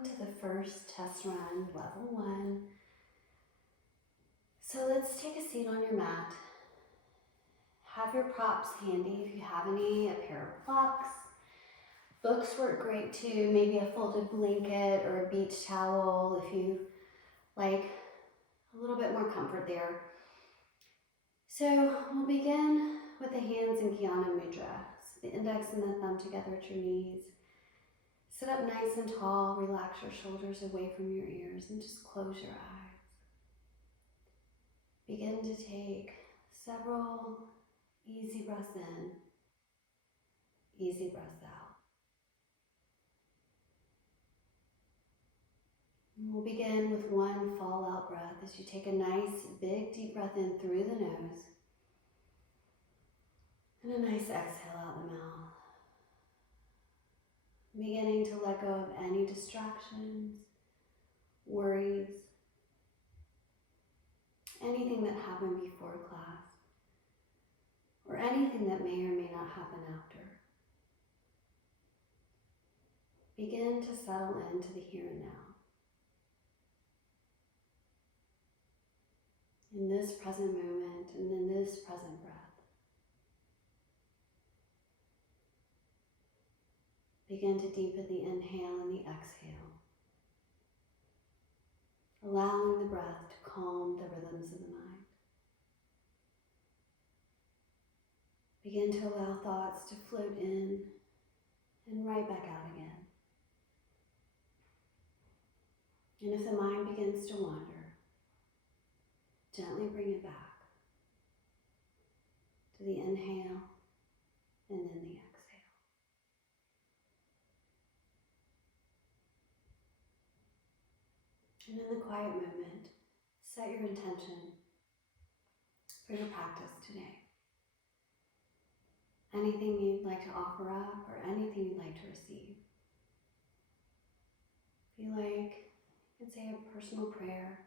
Welcome to the first test run, level 1. So let's take a seat on your mat. Have your props handy if you have any, a pair of blocks. Books work great too, maybe a folded blanket or a beach towel if you like a little bit more comfort there. So we'll begin with the hands in Jnana Mudra. So the index and the thumb together at your knees. Sit up nice and tall, relax your shoulders away from your ears and just close your eyes. Begin to take several easy breaths in, easy breaths out. And we'll begin with one fall out breath as you take a nice big deep breath in through the nose and a nice exhale out the mouth. Beginning to let go of any distractions, worries, anything that happened before class, or anything that may or may not happen after. Begin to settle into the here and now. In this present moment and in this present breath. Begin to deepen the inhale and the exhale, allowing the breath to calm the rhythms of the mind. Begin to allow thoughts to float in and right back out again. And if the mind begins to wander, gently bring it back to the inhale and then the exhale. And in the quiet moment, set your intention for your practice today. Anything you'd like to offer up or anything you'd like to receive. If you like, you can say a personal prayer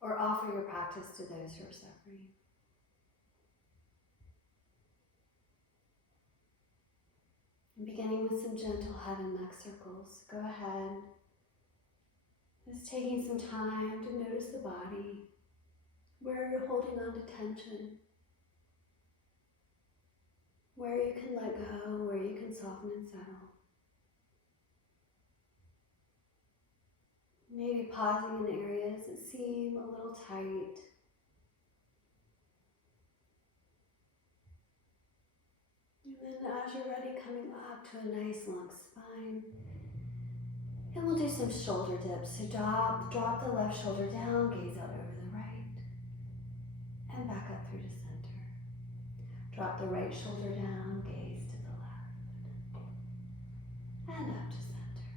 or offer your practice to those who are suffering. And beginning with some gentle head and neck circles, go ahead. Just taking some time to notice the body, where you're holding on to tension, where you can let go, where you can soften and settle. Maybe pausing in areas that seem a little tight. And then as you're ready, coming up to a nice long spine. And we'll do some shoulder dips. So drop the left shoulder down, gaze out over the right, and back up through to center. Drop the right shoulder down, gaze to the left, and up to center.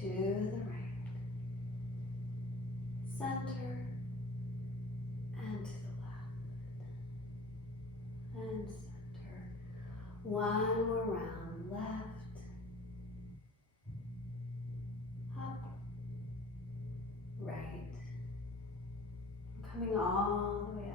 To the right, center, and to the left, and center. One more round, left, up, right, coming all the way up.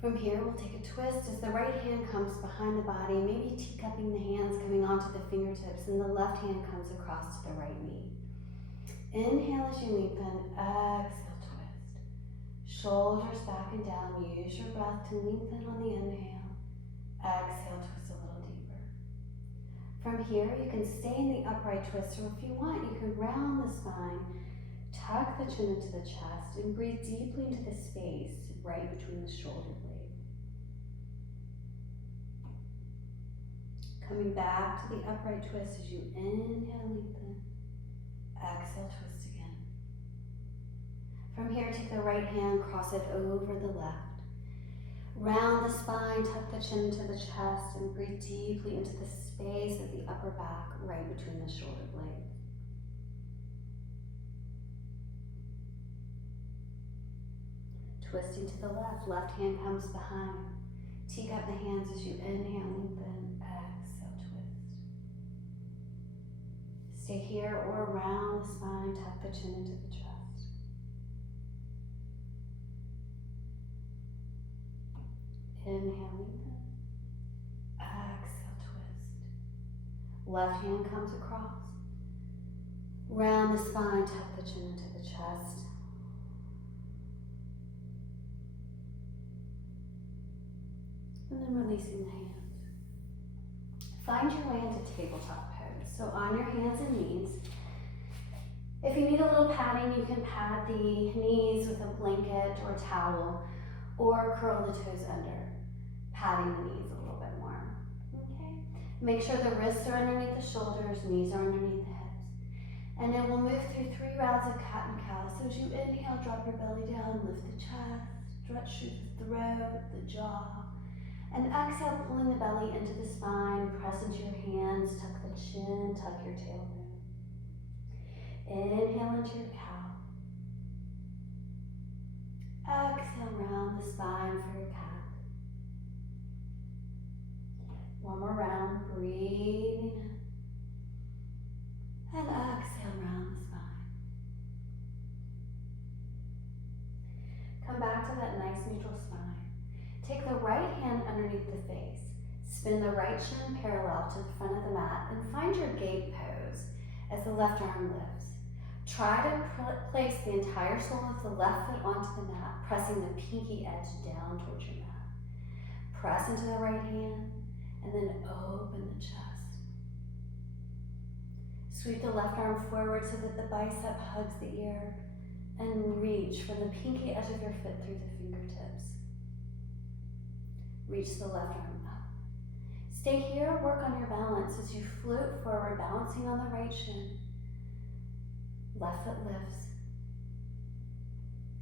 From here, we'll take a twist as the right hand comes behind the body, maybe teacupping the hands coming onto the fingertips, and the left hand comes across to the right knee. Inhale as you lengthen, exhale, twist. Shoulders back and down, use your breath to lengthen on the inhale. Exhale, twist a little deeper. From here, you can stay in the upright twist, or if you want, you can round the spine, tuck the chin into the chest, and breathe deeply into the space right between the shoulder blades. Coming back to the upright twist as you inhale, lengthen. Exhale, twist again. From here, take the right hand, cross it over the left. Round the spine, tuck the chin into the chest, and breathe deeply into the space of the upper back right between the shoulder blades. Twisting to the left, left hand comes behind. Teacup the hands as you inhale, lengthen, exhale, twist. Stay here or around the spine, tuck the chin into the chest. Inhale, lengthen, exhale, twist. Left hand comes across. Round the spine, tuck the chin into the chest. And then releasing the hands. Find your way into tabletop pose. So on your hands and knees. If you need a little padding, you can pad the knees with a blanket or towel, or curl the toes under, padding the knees a little bit more. Okay? Make sure the wrists are underneath the shoulders, knees are underneath the hips. And then we'll move through 3 rounds of cat and cow. So as you inhale, drop your belly down, lift the chest, stretch through the throat, the jaw. And exhale, pulling the belly into the spine, press into your hands, tuck the chin, tuck your tailbone. Inhale into your cow. Exhale, round the spine for your cat. One more round, breathing in. And exhale, round the spine. Come back to that nice neutral spine. Take the right hand underneath the face. Spin the right shin parallel to the front of the mat and find your gate pose as the left arm lifts. Try to place the entire sole of the left foot onto the mat, pressing the pinky edge down towards your mat. Press into the right hand and then open the chest. Sweep the left arm forward so that the bicep hugs the ear and reach from the pinky edge of your foot through the fingertips. Reach the left arm up. Stay here, work on your balance as you float forward, balancing on the right shin. Left foot lifts.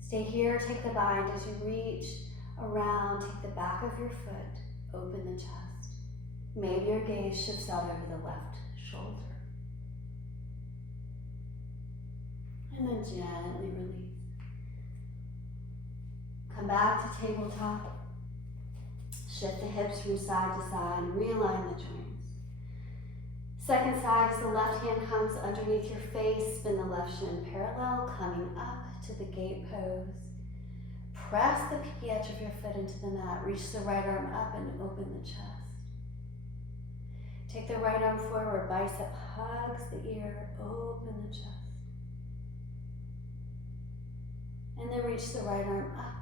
Stay here, take the bind as you reach around, take the back of your foot, open the chest. Maybe your gaze shifts out over the left shoulder. And then gently release. Come back to tabletop. Shift the hips from side to side and realign the joints. Second side, as the left hand comes underneath your face, spin the left shin parallel, coming up to the gate pose. Press the pinky edge of your foot into the mat. Reach the right arm up and open the chest. Take the right arm forward, bicep hugs the ear, open the chest. And then reach the right arm up.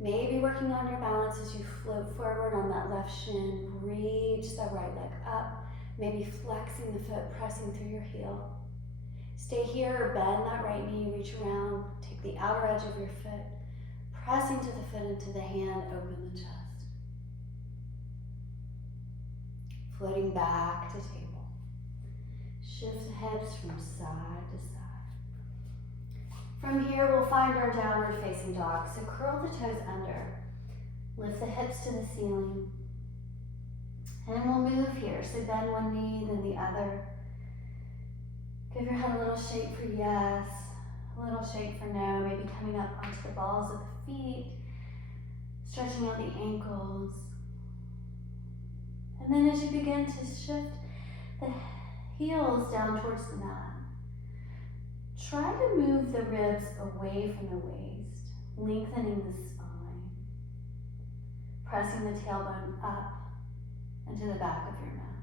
Maybe working on your balance as you float forward on that left shin. Reach the right leg up. Maybe flexing the foot, pressing through your heel. Stay here or bend that right knee, reach around, take the outer edge of your foot, pressing to the foot into the hand, open the chest. Floating back to table. Shift the hips from side to side. From here, we'll find our downward facing dog. So curl the toes under, lift the hips to the ceiling. And we'll move here. So bend one knee, then the other. Give your head a little shake for yes, a little shake for no. Maybe coming up onto the balls of the feet, stretching out the ankles. And then as you begin to shift the heels down towards the mat, try to move the ribs away from the waist, lengthening the spine, pressing the tailbone up and to the back of your mat.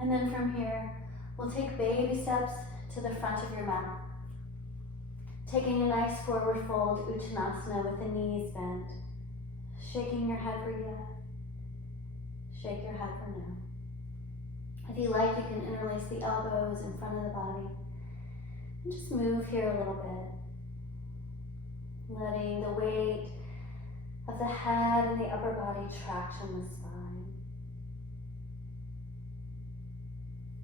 And then from here, we'll take baby steps to the front of your mat. Taking a nice forward fold, Uttanasana with the knees bent. Shaking your head for yes. Shake your head for no. If you like, you can interlace the elbows in front of the body. And just move here a little bit. Letting the weight of the head and the upper body traction the spine.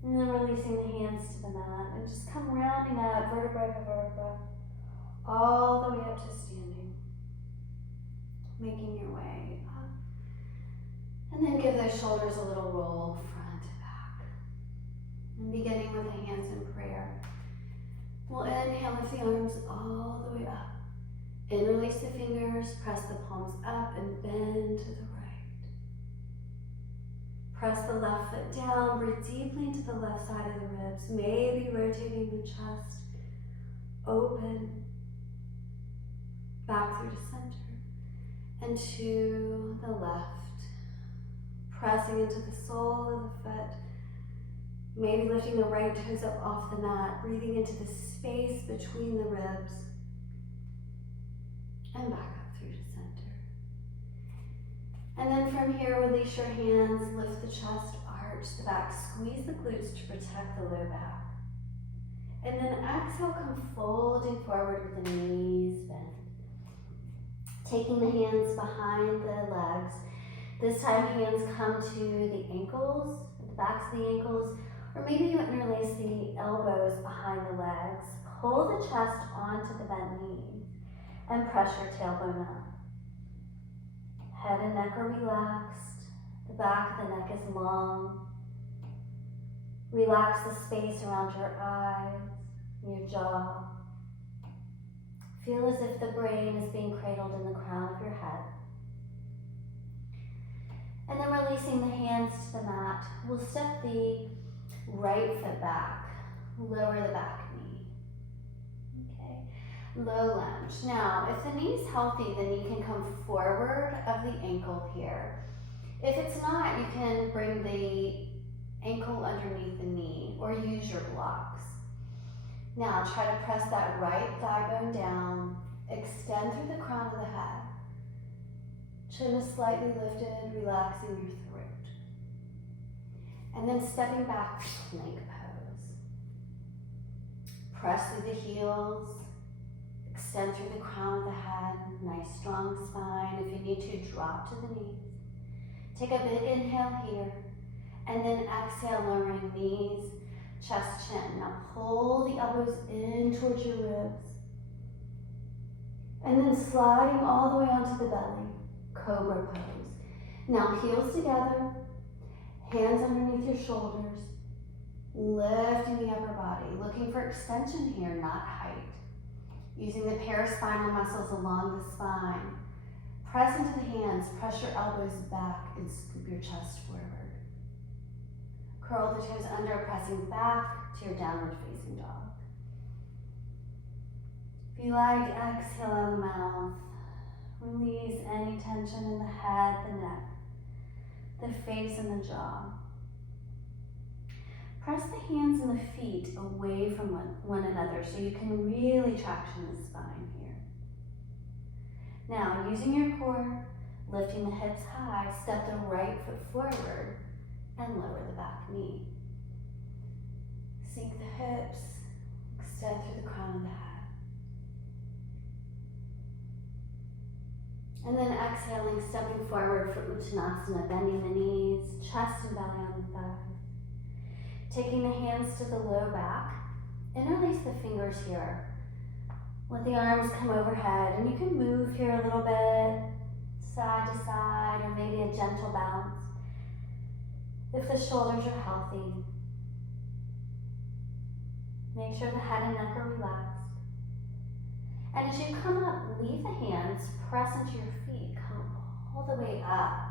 And then releasing the hands to the mat and just come rounding up vertebra to vertebra, all the way up to standing. Making your way up. And then give those shoulders a little roll front to back. And beginning with the hands in prayer. We'll inhale, lift the arms all the way up. Interlace the fingers, press the palms up and bend to the right. Press the left foot down, breathe deeply into the left side of the ribs, maybe rotating the chest, open, back through to center, and to the left. Pressing into the sole of the foot. Maybe lifting the right toes up off the mat, breathing into the space between the ribs. And back up through to center. And then from here, release your hands, lift the chest, arch the back, squeeze the glutes to protect the low back. And then exhale, come folding forward with the knees bent. Taking the hands behind the legs. This time, hands come to the ankles, the backs of the ankles, or maybe you interlace the elbows behind the legs. Pull the chest onto the bent knees and press your tailbone up. Head and neck are relaxed. The back of the neck is long. Relax the space around your eyes, your jaw. Feel as if the brain is being cradled in the crown of your head. And then releasing the hands to the mat, we'll step the right foot back, lower the back knee. Okay, low lunge. Now, if the knee's healthy, the knee can come forward of the ankle here. If it's not, you can bring the ankle underneath the knee or use your blocks. Now, try to press that right thigh bone down, extend through the crown of the head. Chin is slightly lifted, relaxing your throat. And then stepping back to plank pose. Press through the heels, extend through the crown of the head, nice strong spine. If you need to, drop to the knees. Take a big inhale here, and then exhale, lowering knees, chest, chin. Now pull the elbows in towards your ribs. And then sliding all the way onto the belly. Cobra pose. Now heels together, hands underneath your shoulders, lifting the upper body, looking for extension here, not height. Using the paraspinal muscles along the spine. Press into the hands, press your elbows back and scoop your chest forward. Curl the toes under, pressing back to your downward facing dog. If you like, exhale out of the mouth. Release any tension in the head, the neck, the face, and the jaw. Press the hands and the feet away from one another so you can really traction the spine here. Now, using your core, lifting the hips high, step the right foot forward and lower the back knee. Sink the hips, extend through the crown of the head. And then exhaling, stepping forward for Uttanasana, bending the knees, chest and belly on the thighs. Taking the hands to the low back, interlace the fingers here. Let the arms come overhead, and you can move here a little bit, side to side, or maybe a gentle bounce. If the shoulders are healthy, make sure the head and neck are relaxed. And as you come up, leave the hands, press into your feet, come all the way up.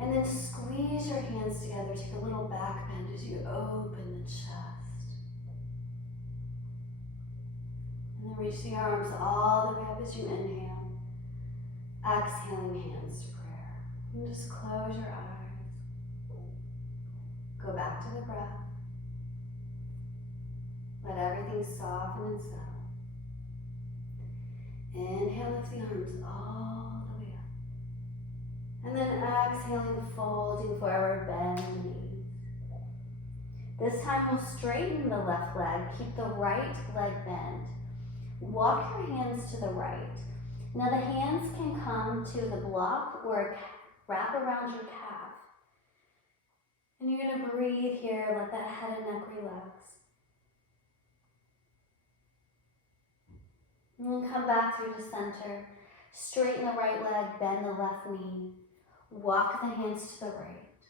And then squeeze your hands together, take a little back bend as you open the chest. And then reach the arms all the way up as you inhale. Exhaling, hands to prayer. And just close your eyes. Go back to the breath. Let everything soften and settle. Inhale, lift the arms all the way up. And then exhaling, folding forward, bend the knees. This time we'll straighten the left leg, keep the right leg bent. Walk your hands to the right. Now the hands can come to the block or wrap around your calf. And you're going to breathe here, let that head and neck relax. And then come back through to center. Straighten the right leg, bend the left knee. Walk the hands to the right.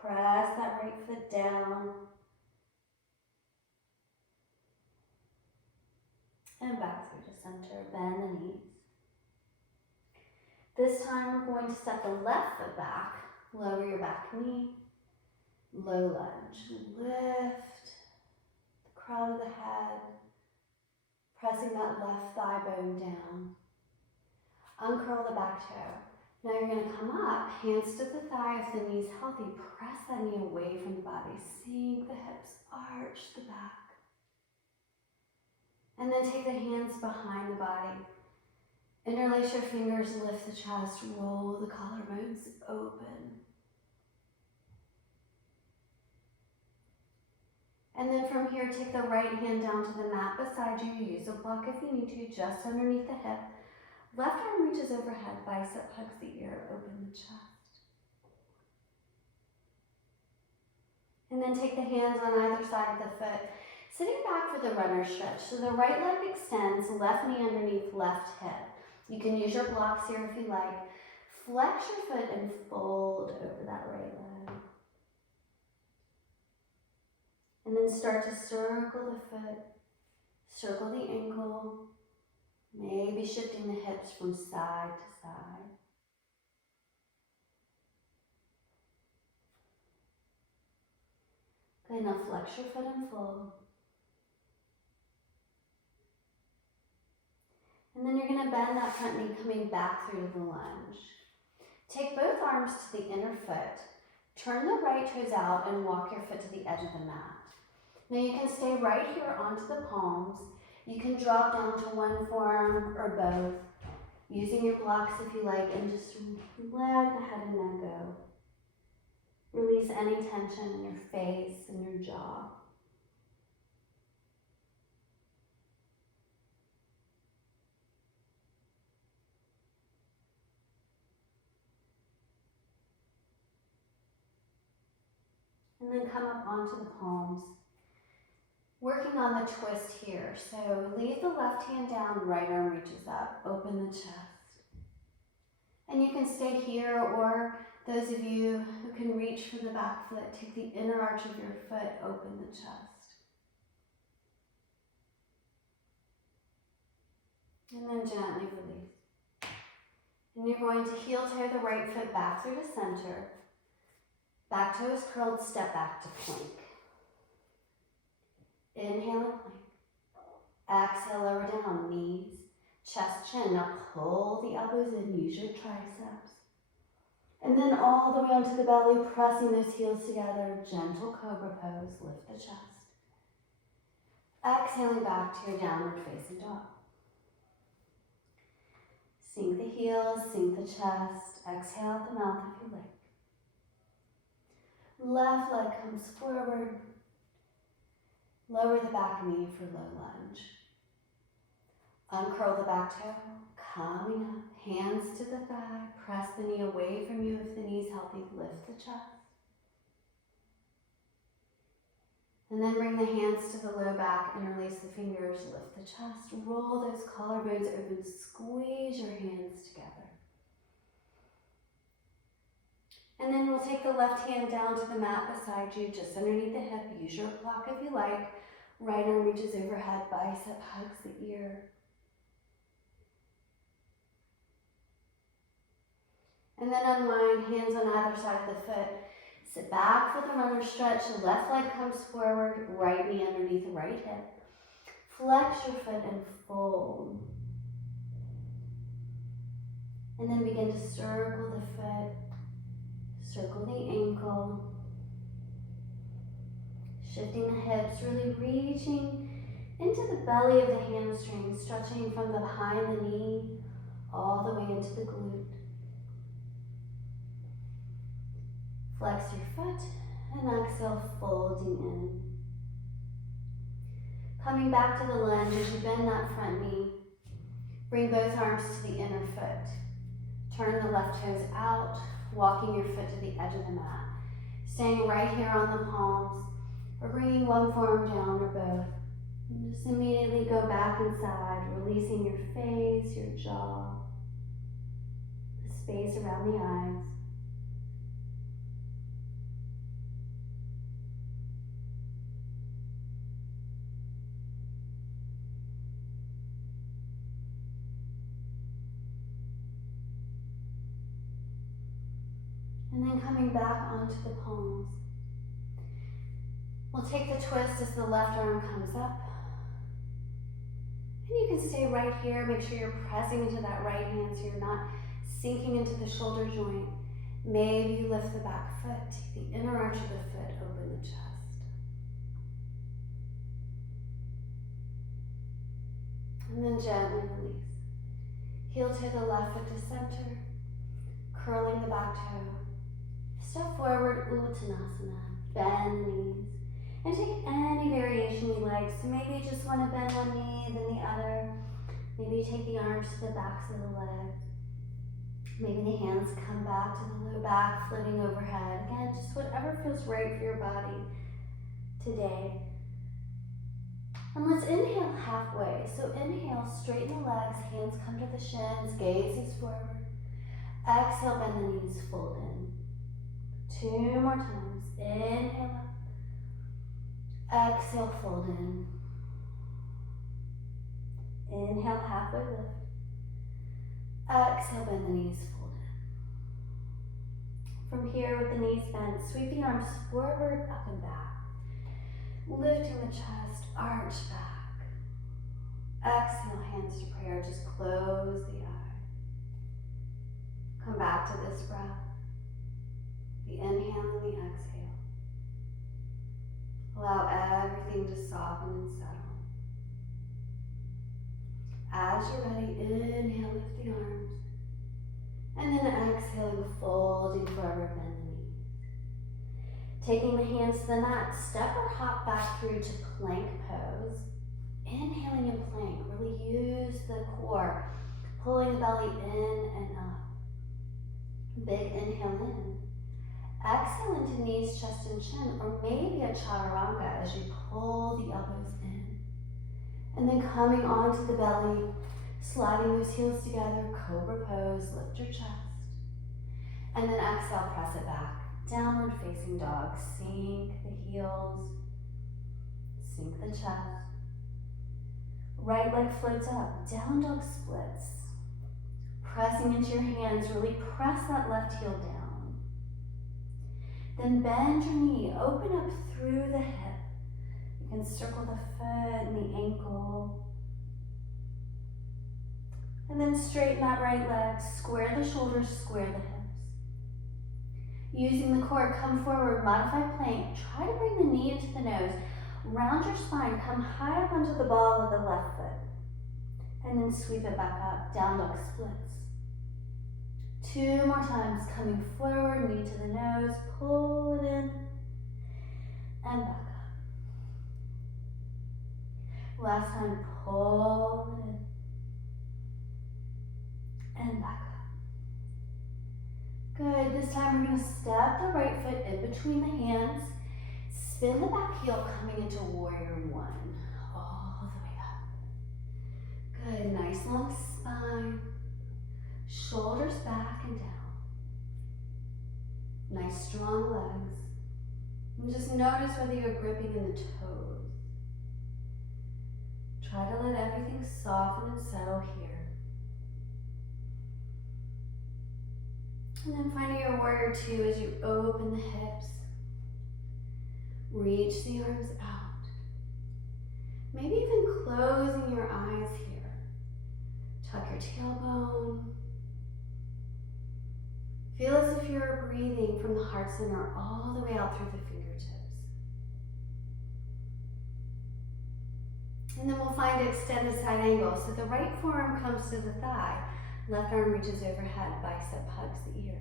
Press that right foot down. And back through to center, bend the knees. This time we're going to step the left foot back. Lower your back knee. Low lunge. Lift the crown of the head. Pressing that left thigh bone down. Uncurl the back toe. Now you're going to come up, hands to the thigh. If the knee's healthy, press that knee away from the body. Sink the hips, arch the back. And then take the hands behind the body. Interlace your fingers, lift the chest, roll the collarbones open. And then from here, take the right hand down to the mat beside you. Use a block if you need to, just underneath the hip. Left arm reaches overhead, bicep hugs the ear, open the chest. And then take the hands on either side of the foot, sitting back for the runner stretch. So the right leg extends, left knee underneath left hip. You can use your blocks here if you like. Flex your foot and fold over that right leg. And then start to circle the foot, circle the ankle, maybe shifting the hips from side to side. Good, now flex your foot and fold. And then you're going to bend that front knee coming back through the lunge. Take both arms to the inner foot. Turn the right toes out and walk your foot to the edge of the mat. Now you can stay right here onto the palms. You can drop down to one forearm or both, using your blocks if you like, and just let the head and neck go. Release any tension in your face and your jaw. And then come up onto the palms. Working on the twist here. So leave the left hand down, right arm reaches up, open the chest. And you can stay here, or those of you who can reach for the back foot, take the inner arch of your foot, open the chest. And then gently release. And you're going to heel toe the right foot back through the center. Back toe is curled, step back to plank. Inhale and plank. Exhale, lower down, knees, chest, chin. Now pull the elbows in, use your triceps. And then all the way onto the belly, pressing those heels together. Gentle cobra pose, lift the chest. Exhaling back to your downward facing dog. Sink the heels, sink the chest. Exhale out the mouth if you like. Left leg comes forward. Lower the back knee for low lunge. Uncurl the back toe, coming up, hands to the thigh, press the knee away from you if the knee's healthy, lift the chest. And then bring the hands to the low back, interlace the fingers, lift the chest, roll those collarbones open, squeeze your hands together. And then we'll take the left hand down to the mat beside you, just underneath the hip. Use your block if you like. Right arm reaches overhead, bicep hugs the ear. And then unwind, hands on either side of the foot. Sit back for the runner stretch. The left leg comes forward, right knee underneath the right hip. Flex your foot and fold. And then begin to circle the foot. Circle the ankle, shifting the hips, really reaching into the belly of the hamstring, stretching from behind the knee all the way into the glute. Flex your foot and exhale, folding in. Coming back to the lunge as you bend that front knee, bring both arms to the inner foot. Turn the left toes out, walking your foot to the edge of the mat. Staying right here on the palms, or bringing one forearm down or both. And just immediately go back inside, releasing your face, your jaw, the space around the eyes. And then coming back onto the palms. We'll take the twist as the left arm comes up. And you can stay right here. Make sure you're pressing into that right hand so you're not sinking into the shoulder joint. Maybe you lift the back foot, take the inner arch of the foot, open the chest. And then gently release. Heel to the left foot to center, curling the back toe. Step forward, Uttanasana, bend the knees. And take any variation you like. So maybe you just want to bend one knee, then the other. Maybe you take the arms to the backs of the legs. Maybe the hands come back to the low back, floating overhead. Again, just whatever feels right for your body today. And let's inhale halfway. So inhale, straighten the legs, hands come to the shins, gaze is forward. Exhale, bend the knees, fold in. 2 more times. Inhale up. Exhale, fold in. Inhale, halfway lift. Exhale, bend the knees, fold in. From here, with the knees bent, sweep the arms forward, up and back. Lifting the chest, arch back. Exhale, hands to prayer, just close the eye. Come back to this breath. The inhale and the exhale. Allow everything to soften and settle. As you're ready, inhale, lift the arms. And then exhaling, folding forward, bend the knees. Taking the hands to the mat, step or hop back through to plank pose. Inhaling in plank, really use the core, pulling the belly in and up. Big inhale in. Exhale into knees, chest, and chin, or maybe a chaturanga as you pull the elbows in. And then coming onto the belly, sliding those heels together, cobra pose, lift your chest. And then exhale, press it back. Downward facing dog, sink the heels, sink the chest. Right leg floats up, down dog splits. Pressing into your hands, really press that left heel down. Then bend your knee, open up through the hip. You can circle the foot and the ankle. And then straighten that right leg, square the shoulders, square the hips. Using the core, come forward, modify plank. Try to bring the knee into the nose. Round your spine, come high up onto the ball of the left foot. And then sweep it back up, down dog splits. 2 more times, coming forward, knee to the nose, pull it in, and back up. Last time, pull it in, and back up. Good, this time we're gonna step the right foot in between the hands, spin the back heel coming into warrior one, all the way up. Good, nice long spine, shoulders back and down. Nice strong legs. And just notice whether you're gripping in the toes. Try to let everything soften and settle here. And then finding your warrior two as you open the hips. Reach the arms out. Maybe even closing your eyes here. Tuck your tailbone. Feel as if you're breathing from the heart center all the way out through the fingertips. And then we'll find extended side angle. So the right forearm comes to the thigh. Left arm reaches overhead, bicep hugs the ear.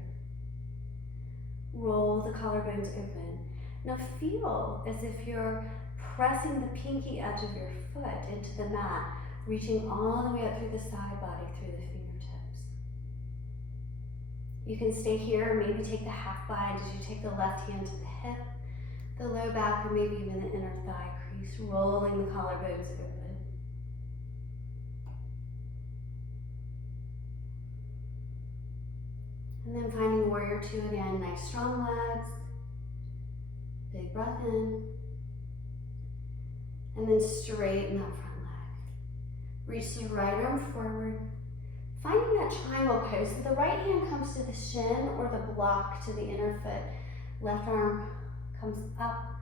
Roll the collarbones open. Now feel as if you're pressing the pinky edge of your foot into the mat, reaching all the way up through the side body, through the fingertips. You can stay here, or maybe take the half bind as you take the left hand to the hip, the low back, or maybe even the inner thigh crease, rolling the collarbones open. And then finding warrior two again, nice strong legs. Big breath in. And then straighten that front leg. Reach the right arm forward. Finding that triangle pose. So the right hand comes to the shin or the block to the inner foot. Left arm comes up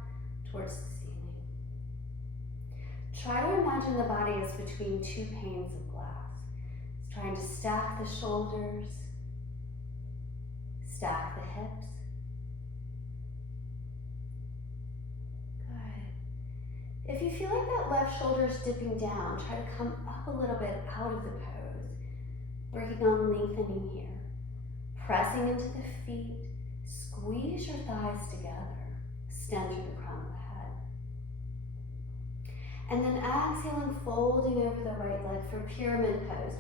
towards the ceiling. Try to imagine the body is between two panes of glass. It's trying to stack the shoulders, Stack the hips. Good. If you feel like that left shoulder is dipping down, try to come up a little bit out of the pose. Working on lengthening here. Pressing into the feet. Squeeze your thighs together. Extend through the crown of the head. And then exhaling, folding over the right leg for pyramid pose.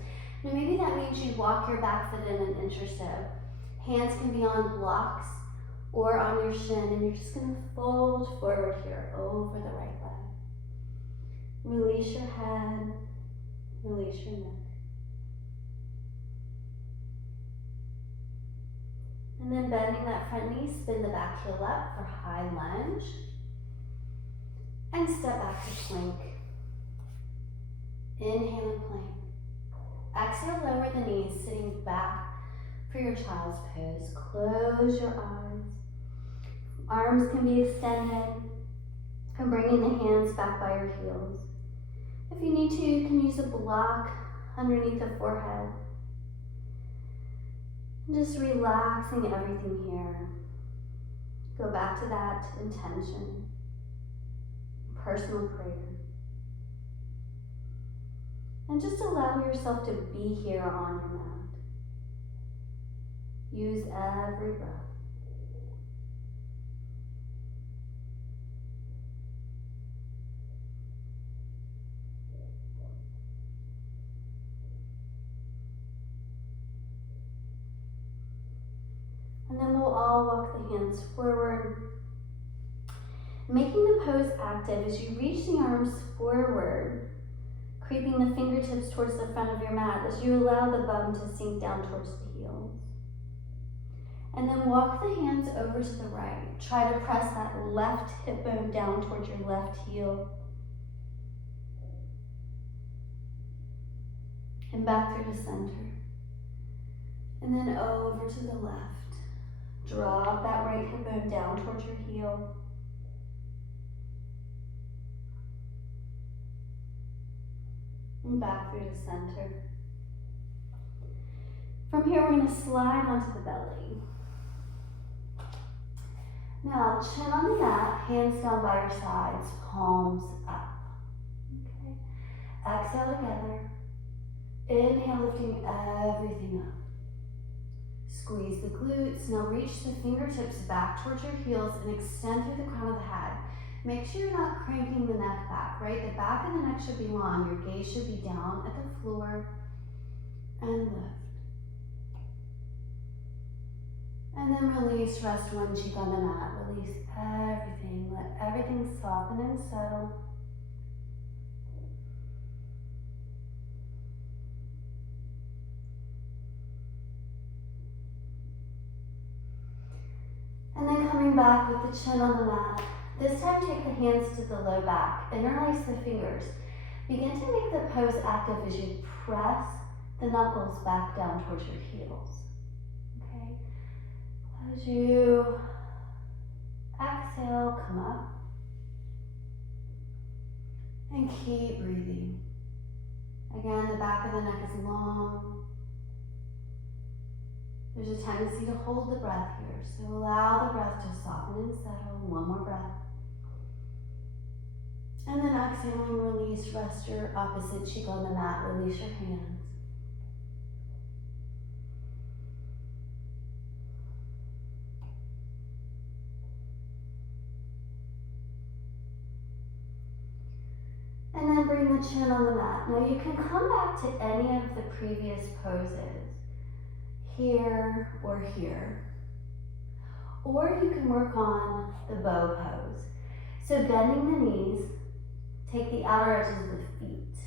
Now maybe that means you walk your back foot in an inch or so. Hands can be on blocks or on your shin, and you're just going to fold forward here over the right leg. Release your head, release your neck. And then bending that front knee, spin the back heel up for high lunge. And step back to plank. Inhale and plank. Exhale, lower the knees, sitting back for your child's pose. Close your eyes. Arms can be extended. And bringing the hands back by your heels. If you need to, you can use a block underneath the forehead. Just relaxing everything here. Go back to that intention. Personal prayer. And just allow yourself to be here on your mat. Use every breath. And then we'll all walk the hands forward. Making the pose active as you reach the arms forward, creeping the fingertips towards the front of your mat as you allow the bum to sink down towards the heels. And then walk the hands over to the right. Try to press that left hip bone down towards your left heel. And back through to center. And then over to the left. Drop that right hip bone down towards your heel. And back through to center. From here, we're going to slide onto the belly. Now, chin on the mat, hands down by your sides, palms up. Okay. Exhale together. Inhale, lifting everything up. Squeeze the glutes. Now reach the fingertips back towards your heels and extend through the crown of the head. Make sure you're not cranking the neck back, right? The back of the neck should be long. Your gaze should be down at the floor. And lift. And then release, rest one cheek on the mat. Release everything. Let everything soften and settle. And then coming back with the chin on the mat. This time take the hands to the low back. Interlace the fingers. Begin to make the pose active as you press the knuckles back down towards your heels. Okay? As you exhale, come up. And keep breathing. Again, the back of the neck is long. There's a tendency to hold the breath here, so allow the breath to soften and settle. One more breath. And then exhaling, release, rest your opposite cheek on the mat, release your hands. And then bring the chin on the mat. Now you can come back to any of the previous poses, here or here. Or you can work on the bow pose. So bending the knees, take the outer edges of the feet.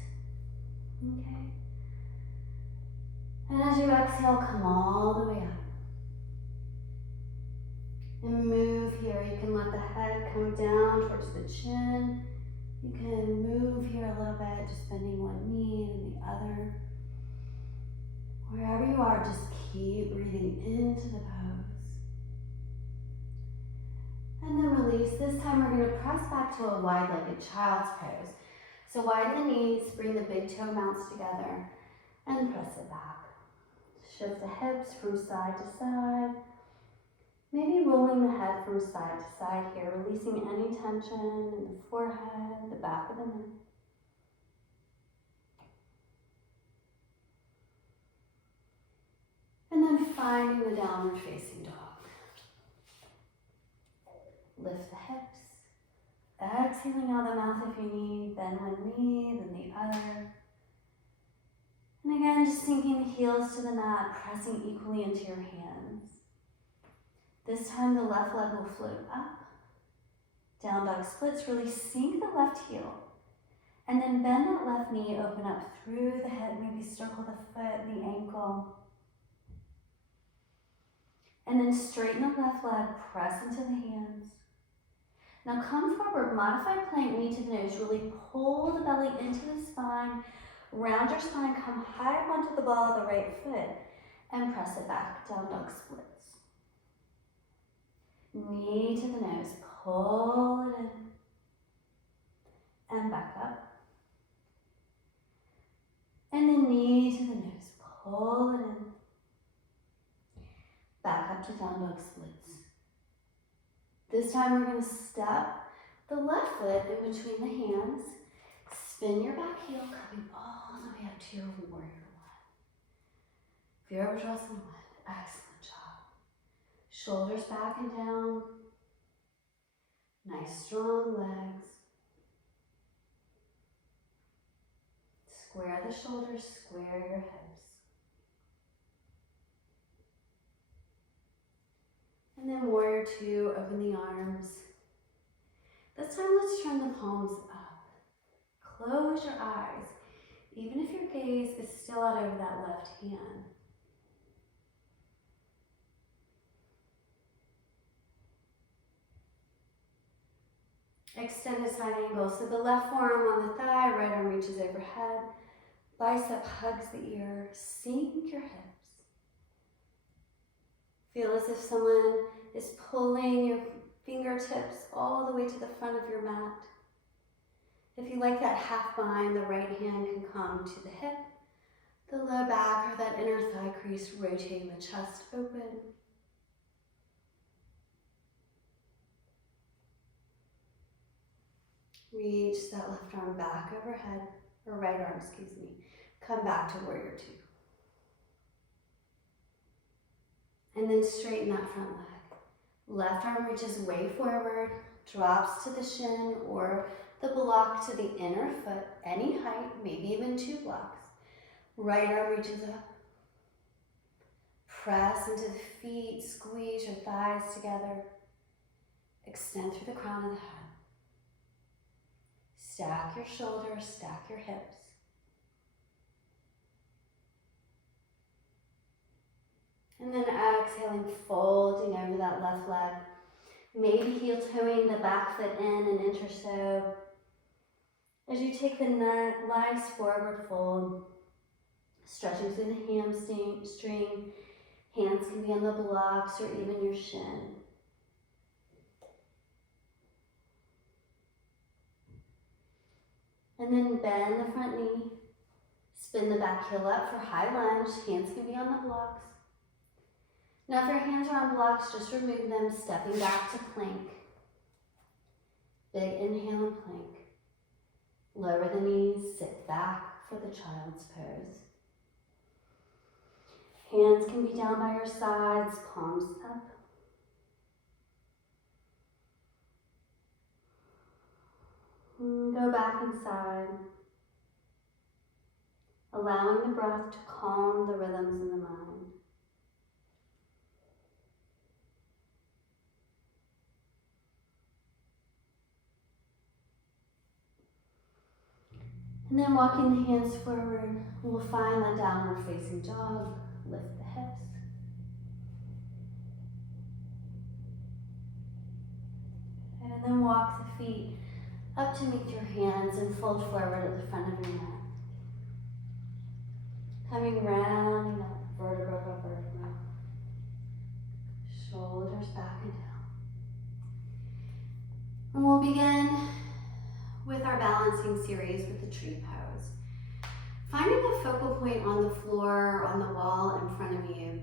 Okay? And as you exhale, come all the way up. And move here. You can let the head come down towards the chin. You can move here a little bit, just bending one knee and the other. Wherever you are, just keep breathing into the pose. And then release. This time we're going to press back to a wide-legged child's pose. So widen the knees, bring the big toe mounts together, and press it back. Shift the hips from side to side, Maybe rolling the head from side to side here, releasing any tension in the forehead, the back of the neck. And then finding the downward facing dog. Lift the hips. Exhaling out the mouth if you need. Bend one knee, then the other. And again, just sinking the heels to the mat, pressing equally into your hands. This time the left leg will float up. Down dog splits, really sink the left heel. And then bend that left knee, open up through the hip, maybe circle the foot, the ankle. And then straighten the left leg, press into the hands. Now come forward, modified plank, knee to the nose. Really pull the belly into the spine. Round your spine, come high up onto the ball of the right foot and press it back, down dog splits. Knee to the nose, pull it in and back up. And then knee to the nose, pull it in. Back up to down dog splits. This time we're going to step the left foot in between the hands. Spin your back heel, coming all the way up to your warrior one. Virabhadrasana one. Excellent job. Shoulders back and down. Nice strong legs. Square the shoulders, square your hips. And then warrior two, open the arms. This time let's turn the palms up. Close your eyes, even if your gaze is still out over that left hand. Extended side angle, so the left forearm on the thigh, right arm reaches overhead, bicep hugs the ear, sink your hips. Feel as if someone is pulling your fingertips all the way to the front of your mat. If you like that half bind, the right hand can come to the hip, the low back, or that inner thigh crease, rotating the chest open. Reach that left arm back overhead, or right arm, excuse me. Come back to warrior two. And then straighten that front leg. Left arm reaches way forward, drops to the shin or the block to the inner foot, any height, maybe even 2 blocks. Right arm reaches up. Press into the feet, squeeze your thighs together. Extend through the crown of the head. Stack your shoulders, stack your hips. And then exhaling, folding over that left leg. Maybe heel toeing the back foot in an inch or so. As you take the nice forward fold, stretching through the hamstring, hands can be on the blocks or even your shin. And then bend the front knee, spin the back heel up for high lunge, hands can be on the blocks. Now if your hands are on blocks, just remove them, stepping back to plank. Big inhale and plank. Lower the knees, sit back for the child's pose. Hands can be down by your sides, palms up. Go back inside, allowing the breath to calm the rhythms in the mind. And then walking the hands forward, we'll find that downward facing dog, lift the hips. And then walk the feet up to meet your hands and fold forward at the front of your mat. Coming rounding up, vertebra by vertebra. Shoulders back and down. And we'll begin with our balancing series with the tree pose. Finding a focal point on the floor or on the wall in front of you.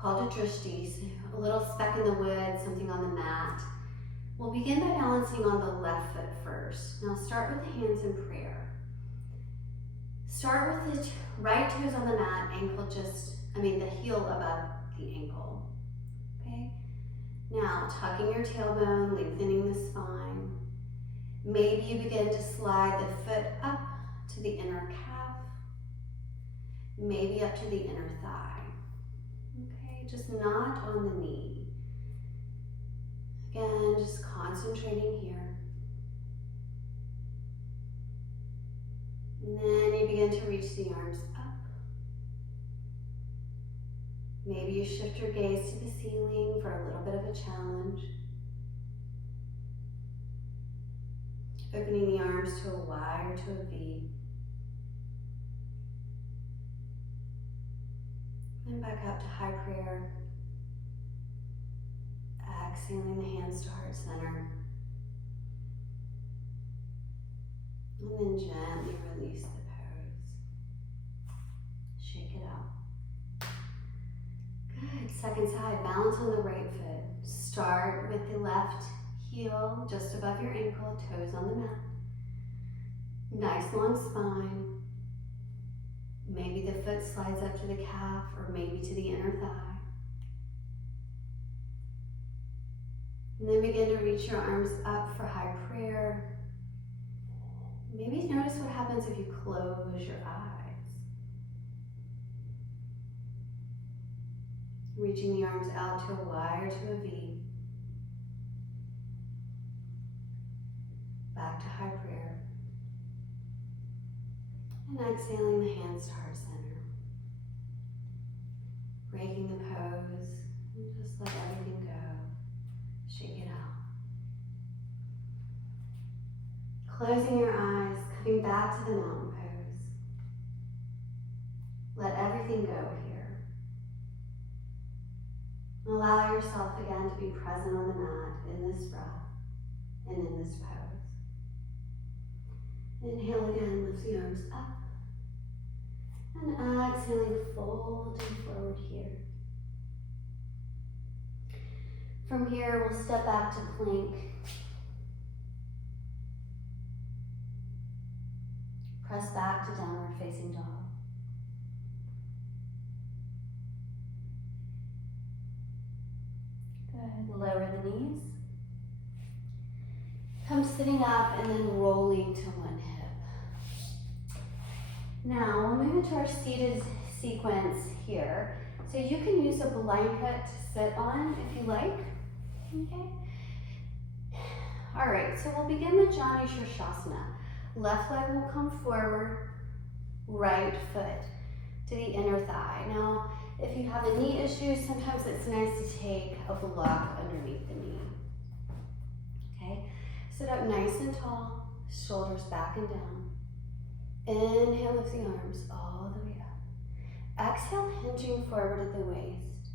called a drishti, a little speck in the wood, something on the mat. We'll begin by balancing on the left foot first. Now start with the hands in prayer. Start with the right toes on the mat, the heel above the ankle. Okay? Now tucking your tailbone, lengthening the spine. Maybe you begin to slide the foot up to the inner calf, maybe up to the inner thigh. Okay, just not on the knee. Again, just concentrating here. And then you begin to reach the arms up. Maybe you shift your gaze to the ceiling for a little bit of a challenge. Opening the arms to a Y or to a V. Then back up to high prayer. Exhaling the hands to heart center. And then gently release the pose. Shake it out. Good. Second side, balance on the right foot. Start with the left heel just above your ankle, toes on the mat. Nice long spine. Maybe the foot slides up to the calf or maybe to the inner thigh. And then begin to reach your arms up for high prayer. Maybe notice what happens if you close your eyes. Reaching the arms out to a Y or to a V. Back to high prayer. And exhaling the hands to heart center. Breaking the pose and just let everything go. Shake it out. Closing your eyes, coming back to the mountain pose. Let everything go here. Allow yourself again to be present on the mat in this breath and in this pose. Inhale again, lift the arms up. And exhaling, folding forward here. From here, we'll step back to plank. Press back to downward facing dog. Good. Lower the knees. Come sitting up and then rolling to one hip. Now we'll move into our seated sequence here. So you can use a blanket to sit on if you like. Okay. All right, so we'll begin with Janu Shirshasana. Left leg will come forward, right foot to the inner thigh. Now, if you have a knee issue, sometimes it's nice to take a block underneath the knee. Okay, sit up nice and tall, shoulders back and down. Inhale, lift the arms all the way up. Exhale, hinging forward at the waist.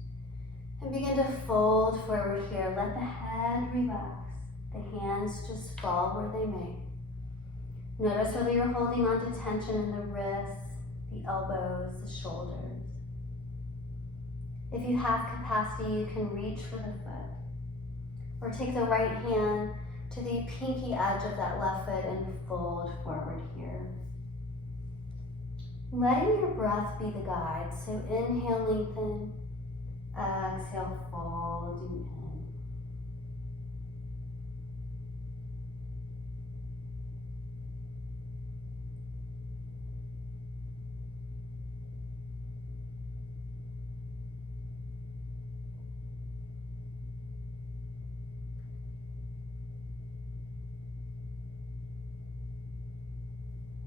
And begin to fold forward here. Let the head relax. The hands just fall where they may. Notice whether you're holding on to tension in the wrists, the elbows, the shoulders. If you have capacity, you can reach for the foot. Or take the right hand to the pinky edge of that left foot and fold forward here. Letting your breath be the guide. So inhale, lengthen. Exhale, folding in.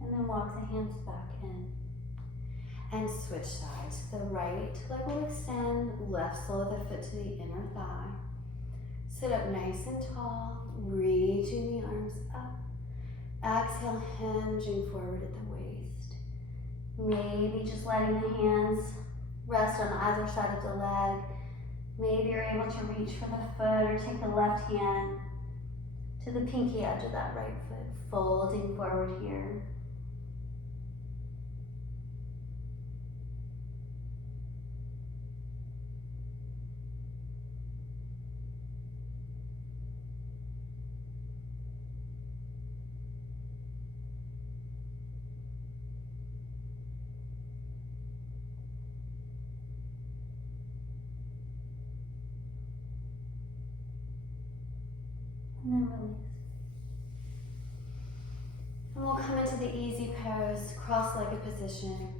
And then walk the hands back in. And switch sides. The right leg will extend, left sole of the foot to the inner thigh. Sit up nice and tall, reaching the arms up. Exhale, hinging forward at the waist. Maybe just letting the hands rest on either side of the leg. Maybe you're able to reach for the foot or take the left hand to the pinky edge of that right foot, folding forward here. And then release. And we'll come into the easy pose, cross-legged position.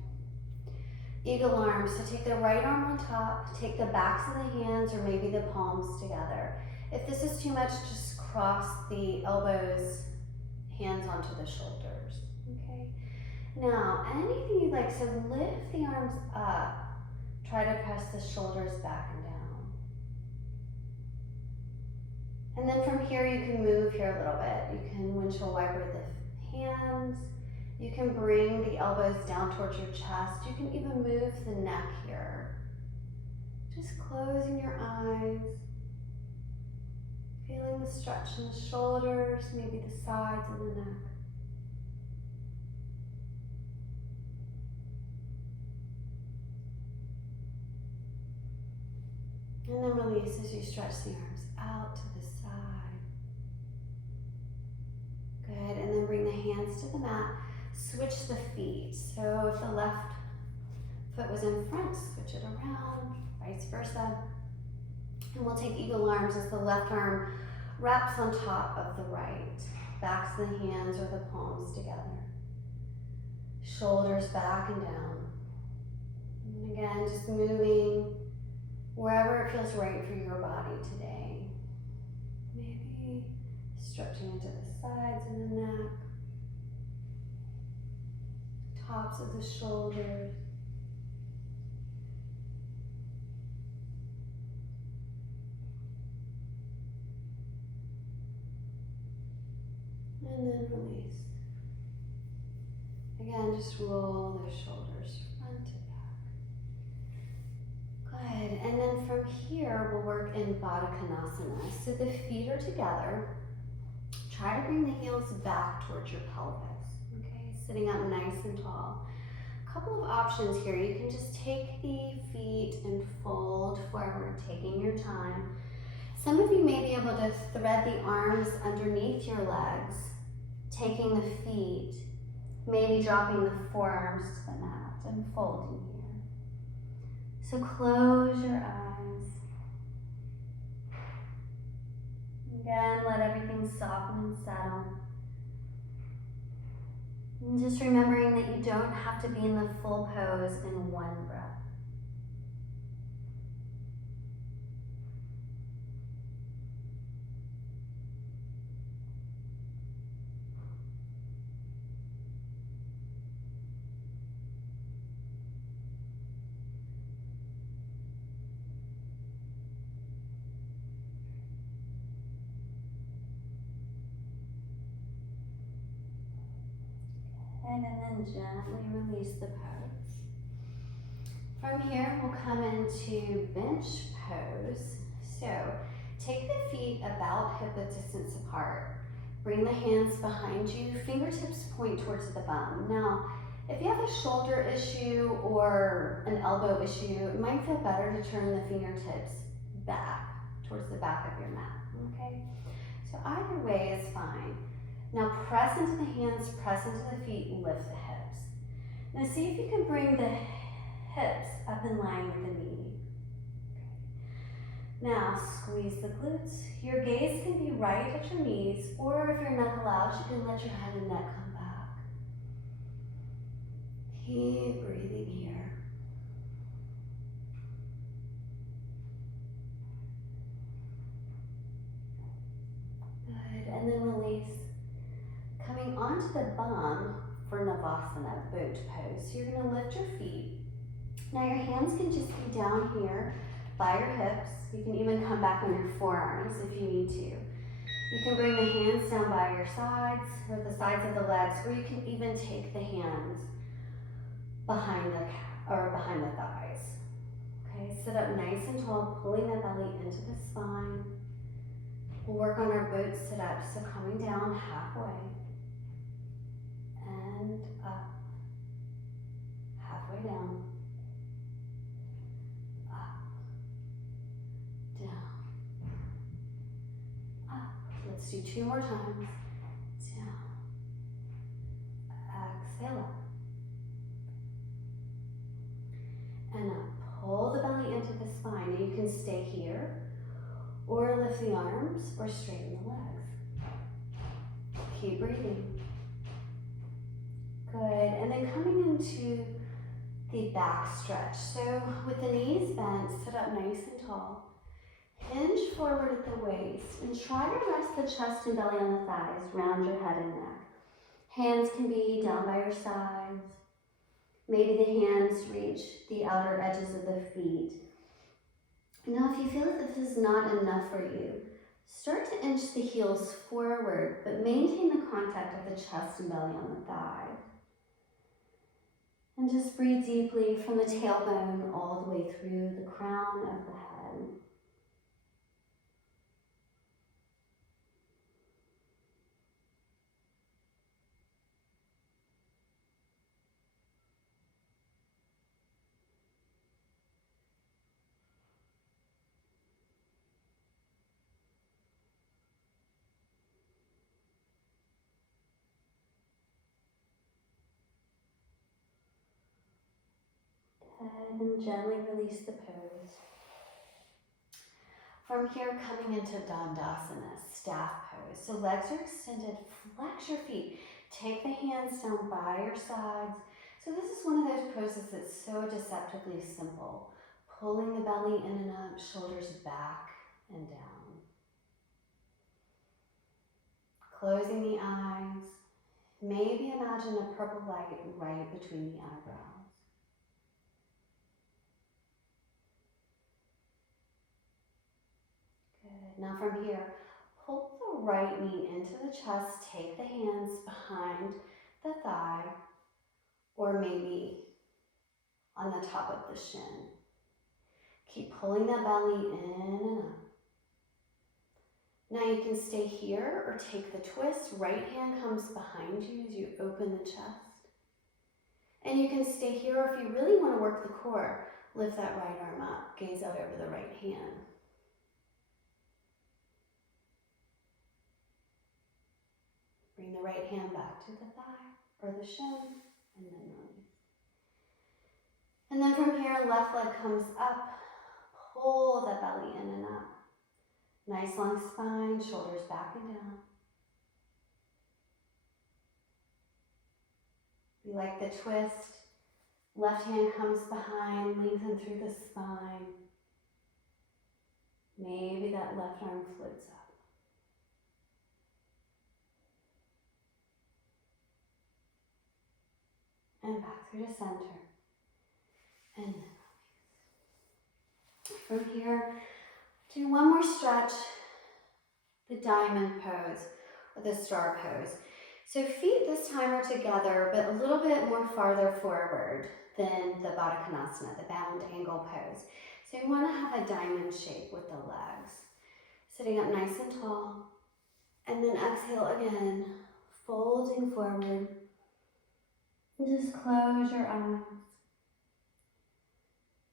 Eagle arms, so take the right arm on top, take the backs of the hands or maybe the palms together. If this is too much, just cross the elbows, hands onto the shoulders, okay? Now, anything you'd like, so lift the arms up, try to press the shoulders back and down. And then from here, you can move here a little bit. You can windshield wiper the hands. You can bring the elbows down towards your chest. You can even move the neck here. Just closing your eyes. Feeling the stretch in the shoulders, maybe the sides of the neck. And then release as you stretch the arms out to the side. Good, and then bring the hands to the mat. Switch the feet. So if the left foot was in front, switch it around, vice versa. And we'll take eagle arms as the left arm wraps on top of the right. Backs of the hands or the palms together. Shoulders back and down. And again, just moving wherever it feels right for your body today. Maybe stretching into the sides of the neck. Tops of the shoulders. And then release. Again, just roll the shoulders front to back. Good. And then from here, we'll work in Baddha Konasana. So the feet are together. Try to bring the heels back towards your pelvis. Okay, sitting up nice and tall. A couple of options here. You can just take the feet and fold forward, taking your time. Some of you may be able to thread the arms underneath your legs, taking the feet, maybe dropping the forearms to the mat and folding here. So close your eyes. Again, let everything soften and settle. And just remembering that you don't have to be in the full pose in one breath. And then gently release the pose. From here, we'll come into bench pose. So take the feet about hip width distance apart. Bring the hands behind you. Fingertips point towards the bum. Now, if you have a shoulder issue or an elbow issue, it might feel better to turn the fingertips back towards the back of your mat, okay? So either way is fine. Now press into the hands, press into the feet, lift the hips. Now see if you can bring the hips up in line with the knee. Now squeeze the glutes. Your gaze can be right at your knees, or if your neck allows, you can let your head and neck come back. Keep breathing here. Good, and then release. Coming onto the bum for Navasana, boat pose. So you're gonna lift your feet. Now your hands can just be down here by your hips. You can even come back on your forearms if you need to. You can bring the hands down by your sides or the sides of the legs, or you can even take the hands behind the thighs. Okay, sit up nice and tall, pulling the belly into the spine. We'll work on our boat sit up, so coming down halfway. And up, halfway down, up, down, up. Let's do 2 more times. Down, exhale up, and up. Pull the belly into the spine. Now you can stay here, Or lift the arms or straighten the legs. Keep breathing. Good, and then coming into the back stretch. So with the knees bent, sit up nice and tall. Hinge forward at the waist and try to rest the chest and belly on the thighs, round your head and neck. Hands can be down by your sides. Maybe the hands reach the outer edges of the feet. Now, if you feel that this is not enough for you, start to inch the heels forward, but maintain the contact of the chest and belly on the thigh. And just breathe deeply from the tailbone all the way through the crown of the head. And then gently release the pose. From here, coming into Dandasana, staff pose. So legs are extended, flex your feet. Take the hands down by your sides. So this is one of those poses that's so deceptively simple. Pulling the belly in and up, shoulders back and down. Closing the eyes. Maybe imagine a purple light right between the eyebrows. Good. Now from here, pull the right knee into the chest. Take the hands behind the thigh, or maybe on the top of the shin. Keep pulling that belly in and up. Now you can stay here or take the twist. Right hand comes behind you as you open the chest. And you can stay here, or if you really want to work the core, lift that right arm up, gaze out over the right hand. Bring the right hand back to the thigh or the shin, and then release. And then from here, left leg comes up. Pull that belly in and up. Nice long spine, shoulders back and down. We like the twist. Left hand comes behind, lengthen through the spine. Maybe that left arm floats up. And back through to center. And then release. From here, do one more stretch, the diamond pose or the star pose. So feet this time are together, but a little bit more farther forward than the Baddha Konasana, the bound angle pose. So you want to have a diamond shape with the legs. Sitting up nice and tall. And then exhale again, folding forward. And just close your eyes.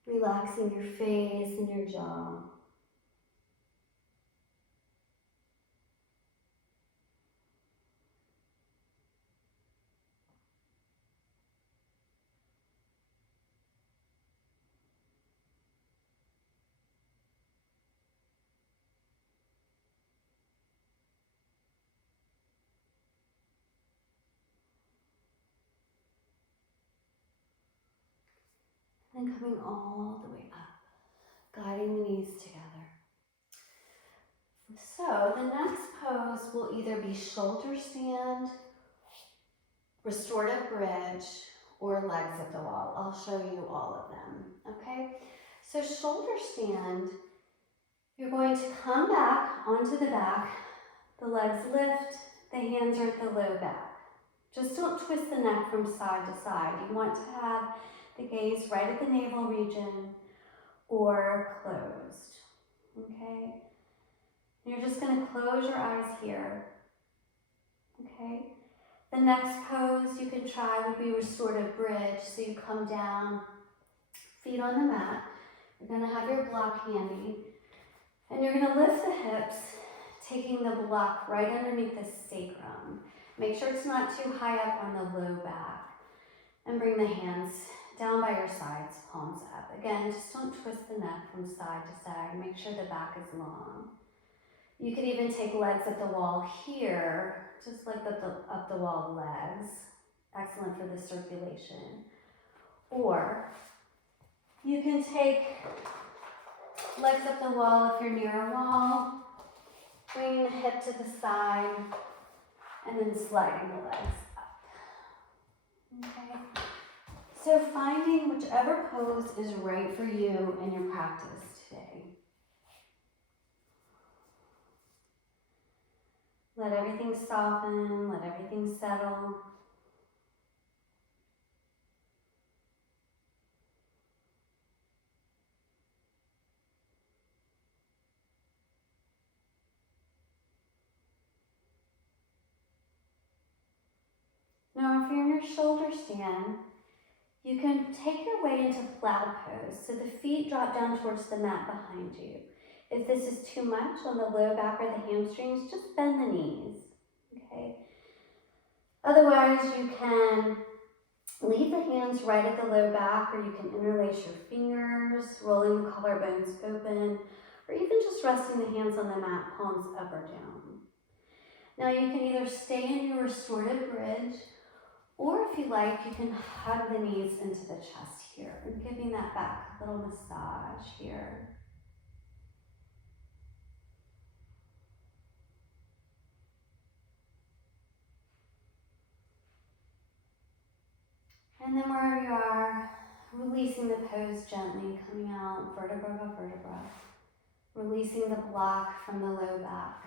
Relaxing your face and your jaw. And coming all the way up, guiding the knees together. So the next pose will either be shoulder stand, restorative bridge, or legs at the wall. I'll show you all of them, okay? So shoulder stand, you're going to come back onto the back, the legs lift, the hands are at the low back. Just don't twist the neck from side to side. You want to have the gaze right at the navel region or closed, okay? You're just going to close your eyes here, okay? The next pose you can try would be restorative bridge. So you come down, feet on the mat. You're going to have your block handy, and you're going to lift the hips, taking the block right underneath the sacrum. Make sure it's not too high up on the low back, and bring the hands down by your sides, palms up. Again, just don't twist the neck from side to side. Make sure the back is long. You could even take legs up the wall here, just like up the wall legs. Excellent for the circulation. Or you can take legs up the wall if you're near a wall, bringing the hip to the side, and then sliding the legs up. Okay? So finding whichever pose is right for you in your practice today. Let everything soften, let everything settle. Now, if you're in your shoulder stand, you can take your way into plow pose, so the feet drop down towards the mat behind you. If this is too much on the low back or the hamstrings, just bend the knees, okay? Otherwise, you can leave the hands right at the low back, or you can interlace your fingers, rolling the collarbones open, or even just resting the hands on the mat, palms up or down. Now you can either stay in your restorative bridge, or if you like, you can hug the knees into the chest here and giving that back a little massage here. And then wherever you are, releasing the pose gently, coming out vertebra by vertebra, releasing the block from the low back.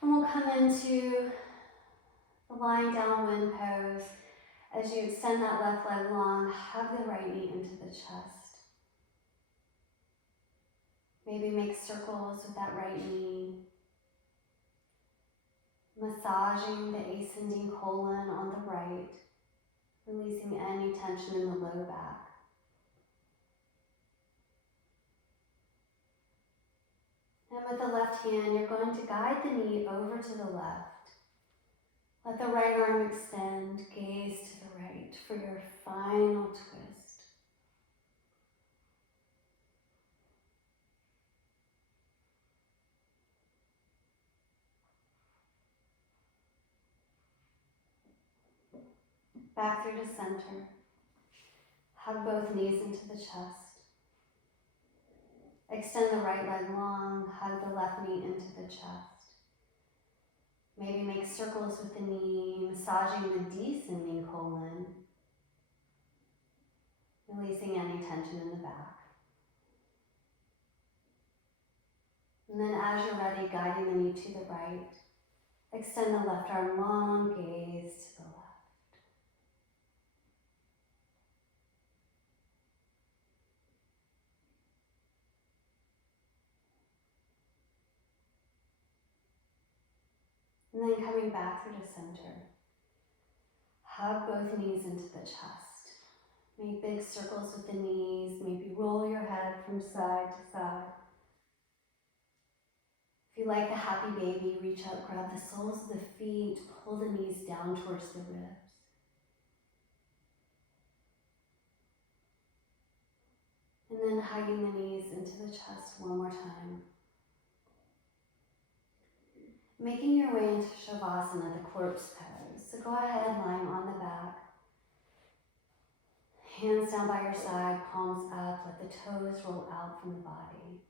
And we'll come into the lying down wind pose. As you extend that left leg long, hug the right knee into the chest. Maybe make circles with that right knee. Massaging the ascending colon on the right, releasing any tension in the low back. And with the left hand, you're going to guide the knee over to the left. Let the right arm extend, gaze to the right for your final twist. Back through to center. Hug both knees into the chest. Extend the right leg long, hug the left knee into the chest. Maybe make circles with the knee, massaging the descending colon, releasing any tension in the back. And then as you're ready, guiding the knee to the right, extend the left arm long, gaze to the left. And then coming back through to center. Hug both knees into the chest. Make big circles with the knees. Maybe roll your head from side to side. If you like the happy baby, reach up, grab the soles of the feet, pull the knees down towards the ribs. And then hugging the knees into the chest one more time. Making your way into Shavasana, the corpse pose. So go ahead, lying on the back. Hands down by your side, palms up, let the toes roll out from the body.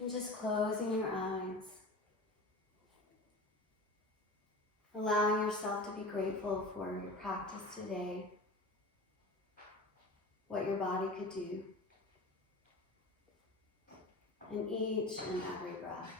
And just closing your eyes. Allowing yourself to be grateful for your practice today. What your body could do. In each and every breath.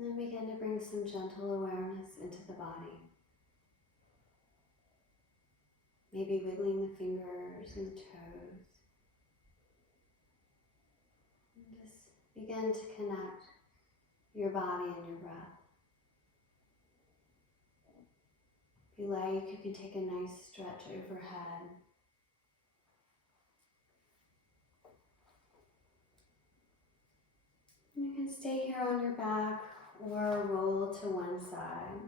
And then begin to bring some gentle awareness into the body. Maybe wiggling the fingers and toes. And just begin to connect your body and your breath. If you like, you can take a nice stretch overhead. You can stay here on your back or roll to one side.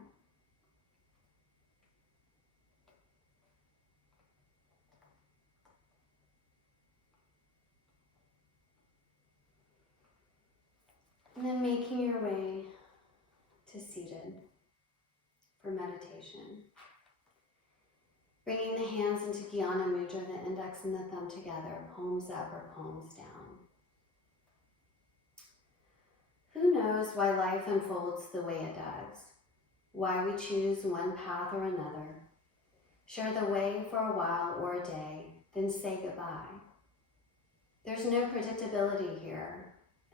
And then making your way to seated for meditation. Bringing the hands into Jnana Mudra, the index and the thumb together, palms up or palms down. Who knows why life unfolds the way it does? Why we choose one path or another? Share the way for a while or a day, then say goodbye. There's no predictability here,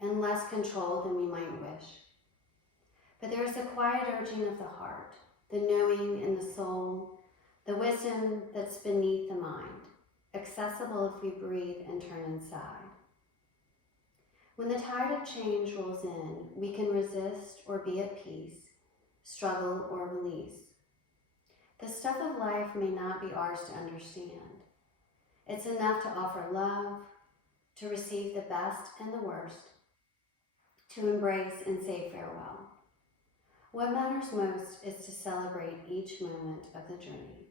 and less control than we might wish. But there is a quiet urging of the heart, the knowing in the soul, the wisdom that's beneath the mind, accessible if we breathe and turn inside. When the tide of change rolls in, we can resist or be at peace, struggle or release. The stuff of life may not be ours to understand. It's enough to offer love, to receive the best and the worst, to embrace and say farewell. What matters most is to celebrate each moment of the journey.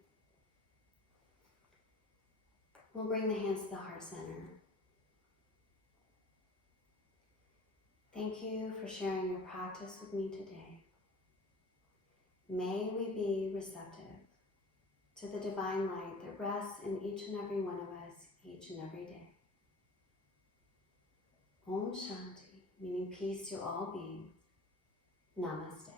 We'll bring the hands to the heart center. Thank you for sharing your practice with me today. May we be receptive to the divine light that rests in each and every one of us each and every day. Om Shanti, meaning peace to all beings. Namaste.